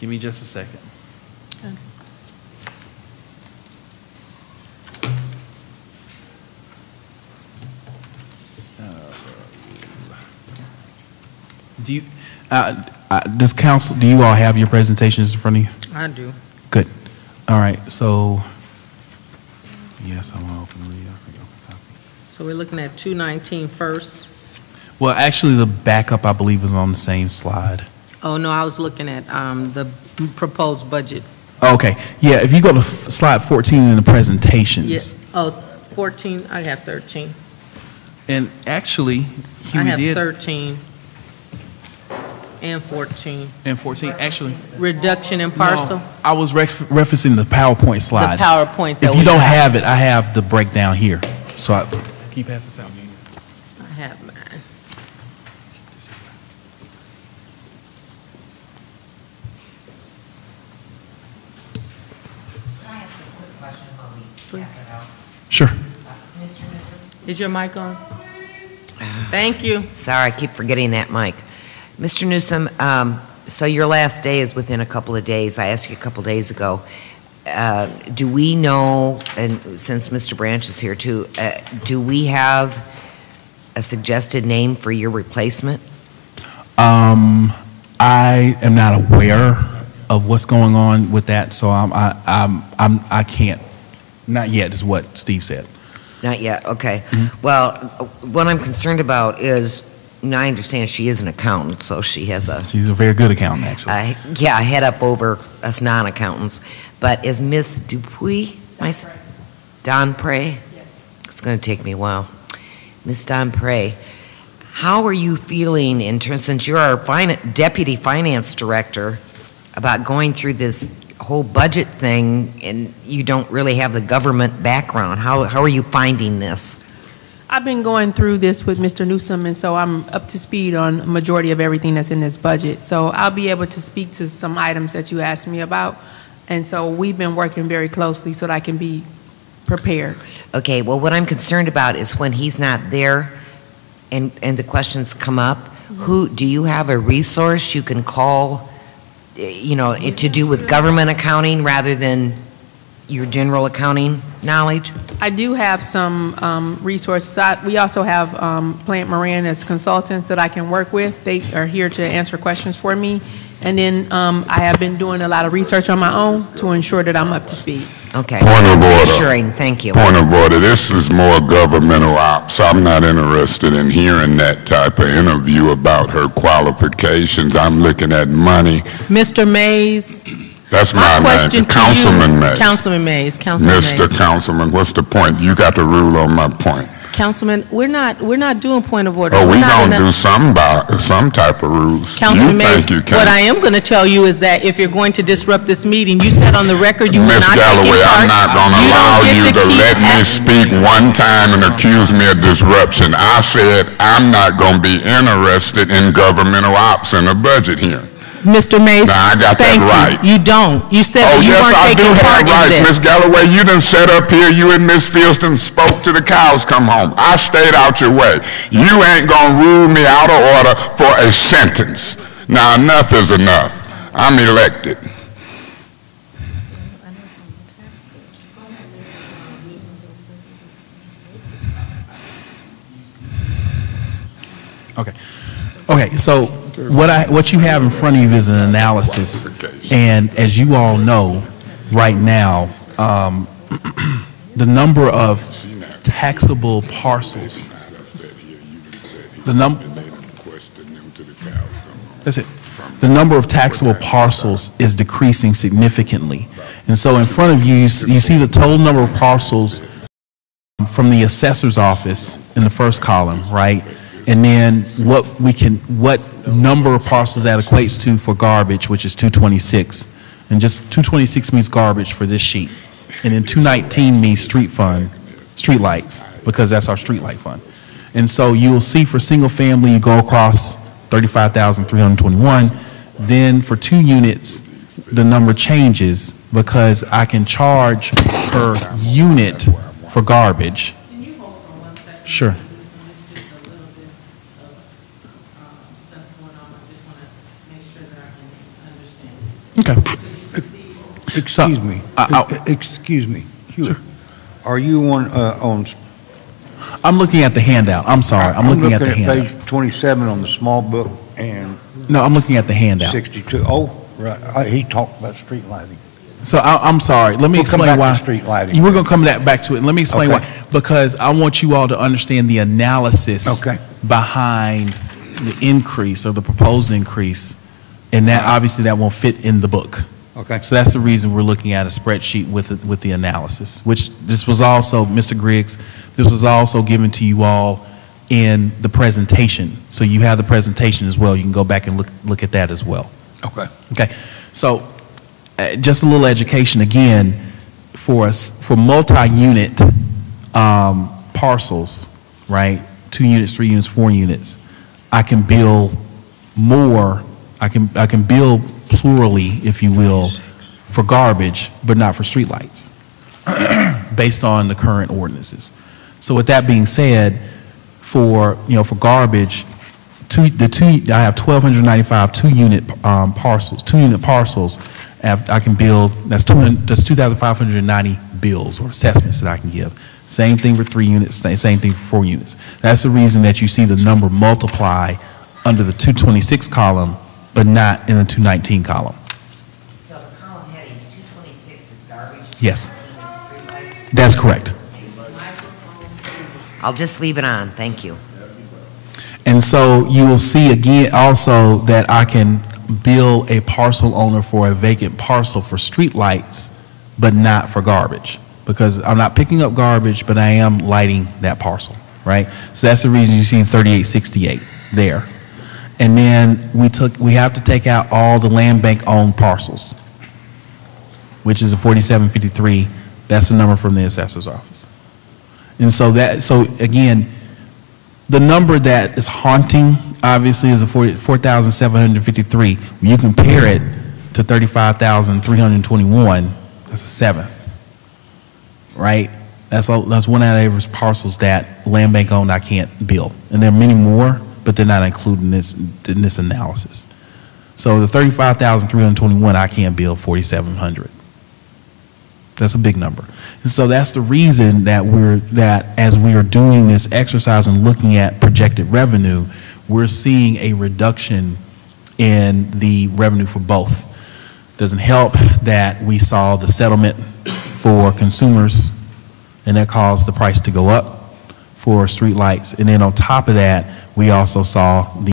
Give me just a second. Okay. Do you, does council, do you all have your presentations in front of you? I do. Good. All right, so, yes, I want to open the read. So we're looking at 219 first. Well, actually, the backup, I believe, is on the same slide. Oh, no, I was looking at the proposed budget. Okay, yeah, if you go to slide 14 in the presentations. Yes. Oh, 14, I have 13. And actually, I have 13 and 14. And 14, actually. Reduction in parcel? No, I was referencing the PowerPoint slides. The PowerPoint that if you don't have it, I have the breakdown here. So, can you pass this out? I have mine. Can I ask you a quick question while we pass that out? Sure. Mr. Newsom? Is your mic on? Thank you. Sorry, I keep forgetting that mic. Mr. Newsom, so your last day is within a couple of days. I asked you a couple of days ago. Do we know, and since Mr. Branch is here too, do we have a suggested name for your replacement? I am not aware of what's going on with that, so I can't. Not yet is what Steve said. Not yet, okay. Mm-hmm. Well, what I'm concerned about is, now I understand she is an accountant, so she has a... She's a very good accountant, actually. yeah, I head up over us non-accountants. But is Miss Dupuy, Don Prey? Yes. It's going to take me a while. Miss Don Prey, how are you feeling in terms, since you're our deputy finance director, about going through this whole budget thing and you don't really have the government background? How are you finding this? I've been going through this with Mr. Newsom, and so I'm up to speed on a majority of everything that's in this budget. So I'll be able to speak to some items that you asked me about. And so we've been working very closely so that I can be prepared. Okay, well, what I'm concerned about is when he's not there and the questions come up, do you have a resource you can call, to do with government accounting rather than your general accounting knowledge? I do have some resources. We also have Plant Moran as consultants that I can work with. They are here to answer questions for me. And then I have been doing a lot of research on my own to ensure that I'm up to speed. Okay. Point of order. Reassuring. Thank you. Point of order. This is more governmental ops. I'm not interested in hearing that type of interview about her qualifications. I'm looking at money. Mr. Mays. That's my question name. Councilman Mays. Councilman Mays. Councilman Mays. Mr. Councilman, what's the point? You got to rule on my point. Councilman, we're not doing point of order. Oh, we're going to do some type of rules. Councilman Mays, you can. what I am going to tell you is that if you're going to disrupt this meeting, you said on the record you will not take Galloway, part. I'm not going to allow you to let me speak one time and accuse me of disruption. I said I'm not going to be interested in governmental ops in a budget hearing. Mr. Mays, now, I got thank that right. You don't. You said that you yes, weren't I do taking part have rights. in this. Miss Galloway, you done sat up here, you and Miss Fieldston spoke to the cows come home. I stayed out your way. You ain't gonna rule me out of order for a sentence. Now, enough is enough. I'm elected. Okay, so what you have in front of you is an analysis, and as you all know, right now, the number of taxable parcels, the number of taxable parcels is decreasing significantly, and so in front of you, you see the total number of parcels from the assessor's office in the first column, right? And then what number of parcels that equates to for garbage, which is 226. And just 226 means garbage for this sheet. And then 219 means street lights, because that's our street light fund. And so you'll see for single family, you go across 35,321. Then for 2 units, the number changes because I can charge per unit for garbage. Can you hold on 1 second? Sure. Okay. Excuse me. Excuse me. Hugh, are you on? I'm looking at the handout. I'm sorry. I'm looking at the handout. Page 27 on the small book and No, I'm looking at the handout. 62. Oh, right. He talked about street lighting. So I'm sorry. Let me We'll explain come back why. to street lighting. We're going to come back to it. Let me explain Okay. why. Because I want you all to understand the analysis Okay. behind the increase or the proposed increase, and that obviously that won't fit in the book. Okay. So that's the reason we're looking at a spreadsheet with the analysis, which this was also, Mr. Griggs, this was also given to you all in the presentation. So you have the presentation as well. You can go back and look at that as well. Okay. Okay. So just a little education again for us for multi-unit parcels, right? 2 units, 3 units, 4 units. I can bill more. I can bill plurally, if you will, for garbage, but not for streetlights, based on the current ordinances. So with that being said, for garbage, I have 1,295 2-unit parcels. 2-unit parcels, I can bill. That's 2,590 bills or assessments that I can give. Same thing for 3 units. Same thing for 4 units. That's the reason that you see the number multiply under the 226 column, but not in the 219 column. So the column headings, 226 is garbage, Yes. 219 is streetlights? That's correct. I'll just leave it on, thank you. And so you will see again also that I can bill a parcel owner for a vacant parcel for streetlights, but not for garbage, because I'm not picking up garbage, but I am lighting that parcel, right? So that's the reason you see 3868 there. And then we have to take out all the land bank owned parcels, which is a 4753. That's the number from the assessor's office. And so again, the number that is haunting, obviously, is a 4,753. When you compare it to 35,321, that's a seventh, right? That's 1 out of every parcels that land bank owned I can't bill. And there are many more, but they're not included in this analysis. So the 35,321, I can't bill 4,700. That's a big number. And so that's the reason that as we are doing this exercise and looking at projected revenue, we're seeing a reduction in the revenue for both. Doesn't help that we saw the settlement for consumers, and that caused the price to go up for streetlights. And then on top of that, we also saw the